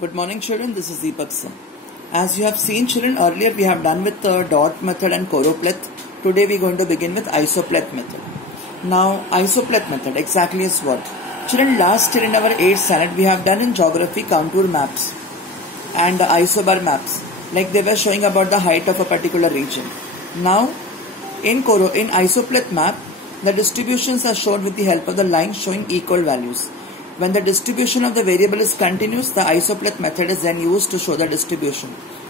Good morning children, this is Deepak sir. As you have seen children, earlier we have done with the dot method and choropleth. Today we are going to begin with isopleth method. Now isopleth method exactly is what? Children, last year in our 8th standard we have done in geography contour maps and isobar maps. Like they were showing about the height of a particular region. Now in isopleth map, the distributions are shown with the help of the line showing equal values. When the distribution of the variable is continuous, the isopleth method is then used to show the distribution.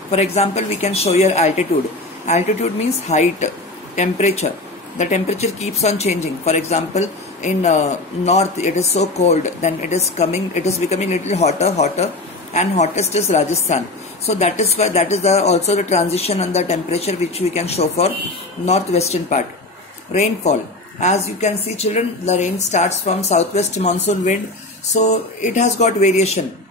For example, we can show here altitude. Altitude means height, temperature. The temperature keeps on changing. For example, in north it is so cold, then it is becoming little hotter, and hottest is Rajasthan. So that is why also the transition on the temperature which we can show for northwestern part. Rainfall. As you can see children, the rain starts from southwest monsoon wind. So it has got variation.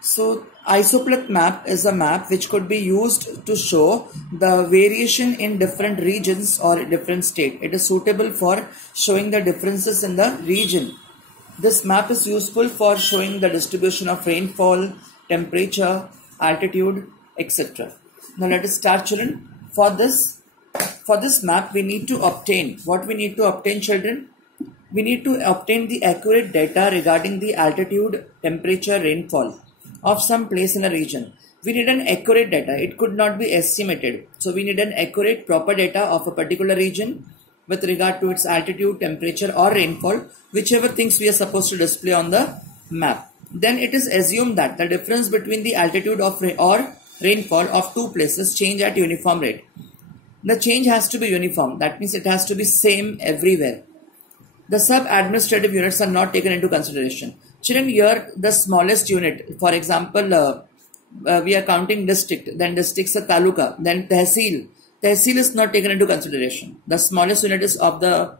So isopleth map is a map which could be used to show the variation in different regions or different state. It is suitable for showing the differences in the region. This map is useful for showing the distribution of rainfall, temperature, altitude, etc. Now let us start children. For this map we need to obtain, what we need to obtain children? We need to obtain the accurate data regarding the altitude, temperature, rainfall of some place in a region. We need an accurate data. It could not be estimated. So we need an accurate, proper data of a particular region with regard to its altitude, temperature or rainfall, whichever things we are supposed to display on the map. Then it is assumed that the difference between the altitude or rainfall of two places change at uniform rate. The change has to be uniform. That means it has to be same everywhere. The sub-administrative units are not taken into consideration. Children, here the smallest unit, for example, we are counting district, then district's a taluka, then tehsil. Tehsil is not taken into consideration. The smallest unit of the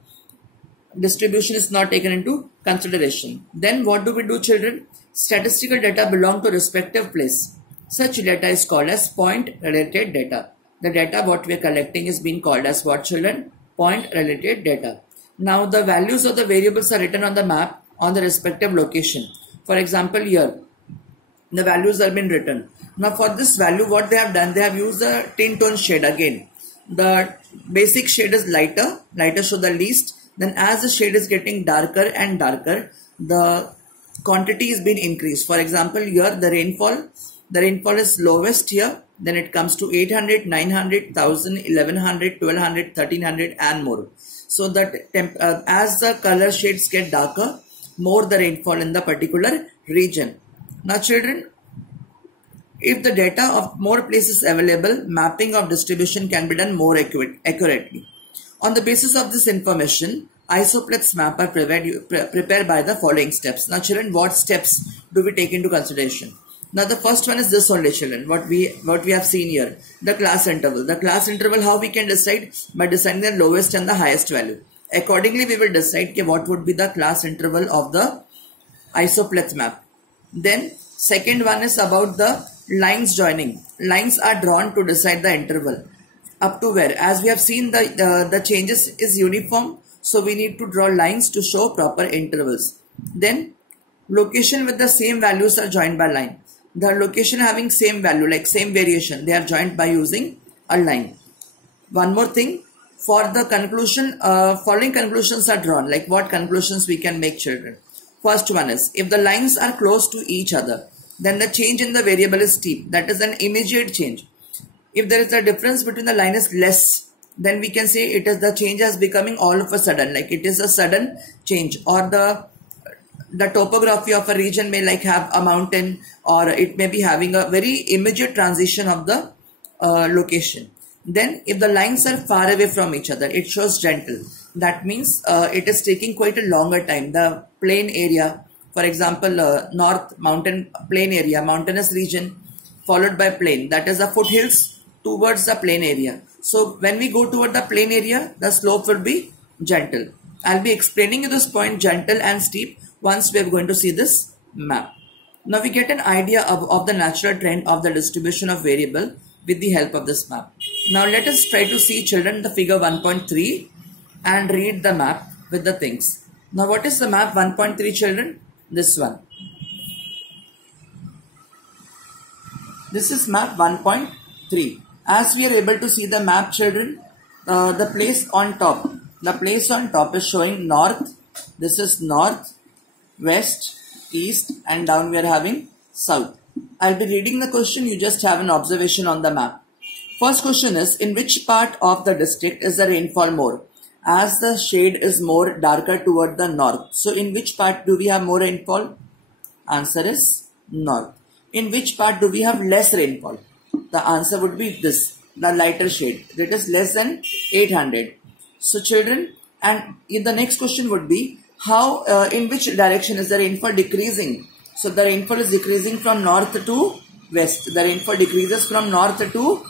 distribution is not taken into consideration. Then what do we do children? Statistical data belong to respective place. Such data is called as point related data. The data what we are collecting is being called as what children? Point related data. Now the values of the variables are written on the map on the respective location. For example, here the values have been written. Now for this value what they have done, they have used the tint tone shade again. The basic shade is lighter show the least. Then as the shade is getting darker and darker, the quantity is being increased. For example, here the rainfall is lowest here. Then it comes to 800, 900, 1000, 1100, 1200, 1300 and more. So that as the color shades get darker, more the rainfall in the particular region. Now children, if the data of more places available, mapping of distribution can be done more accurately. On the basis of this information, isopleth's map are prepared by the following steps. Now children, what steps do we take into consideration? Now the first one is this only children, what we have seen here, the class interval. The class interval, how we can decide? By deciding the lowest and the highest value. Accordingly, we will decide what would be the class interval of the isopleth map. Then second one is about the lines joining. Lines are drawn to decide the interval. Up to where? As we have seen the changes is uniform. So we need to draw lines to show proper intervals. Then location with the same values are joined by line. The location having same value, like same variation, they are joined by using a line. One more thing, for the conclusion, following conclusions are drawn. Like what conclusions we can make children? First one is, if the lines are close to each other, then the change in the variable is steep. That is an immediate change. If there is a difference between the line is less, then we can say it is the change as becoming all of a sudden, like it is a sudden change. Or the topography of a region may like have a mountain, or it may be having a very immediate transition of the location. Then if the lines are far away from each other, it shows gentle. That means it is taking quite a longer time. The plain area, for example, north mountain plain area, mountainous region followed by plain, that is the foothills towards the plain area. So when we go toward the plain area, the slope will be gentle. I'll be explaining you this point, gentle and steep, once we are going to see this map. Now we get an idea of the natural trend of the distribution of variable with the help of this map. Now let us try to see children the figure 1.3 and read the map with the things. Now what is the map 1.3 children? This one. This is map 1.3. As we are able to see the map, children, the place on top is showing north. This is north, west, east, and down we are having south. I'll be reading the question. You just have an observation on the map. First question is, in which part of the district is the rainfall more? As the shade is more darker toward the north. So in which part do we have more rainfall? Answer is north. In which part do we have less rainfall? The answer would be this, the lighter shade. That is less than 800. So children, and in the next question would be, how in which direction is the rainfall decreasing? So the rainfall is decreasing from north to west. The rainfall decreases from north to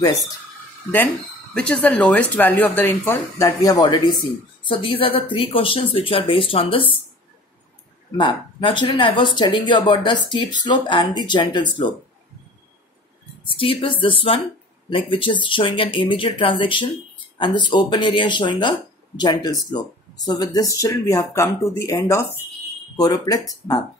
west. Then which is the lowest value of the rainfall? That we have already seen. So these are the three questions which are based on this map. Now children, I was telling you about the steep slope and the gentle slope. Steep is this one, like which is showing an immediate transaction, and this open area is showing a gentle slope. So with this children, we have come to the end of choropleth map.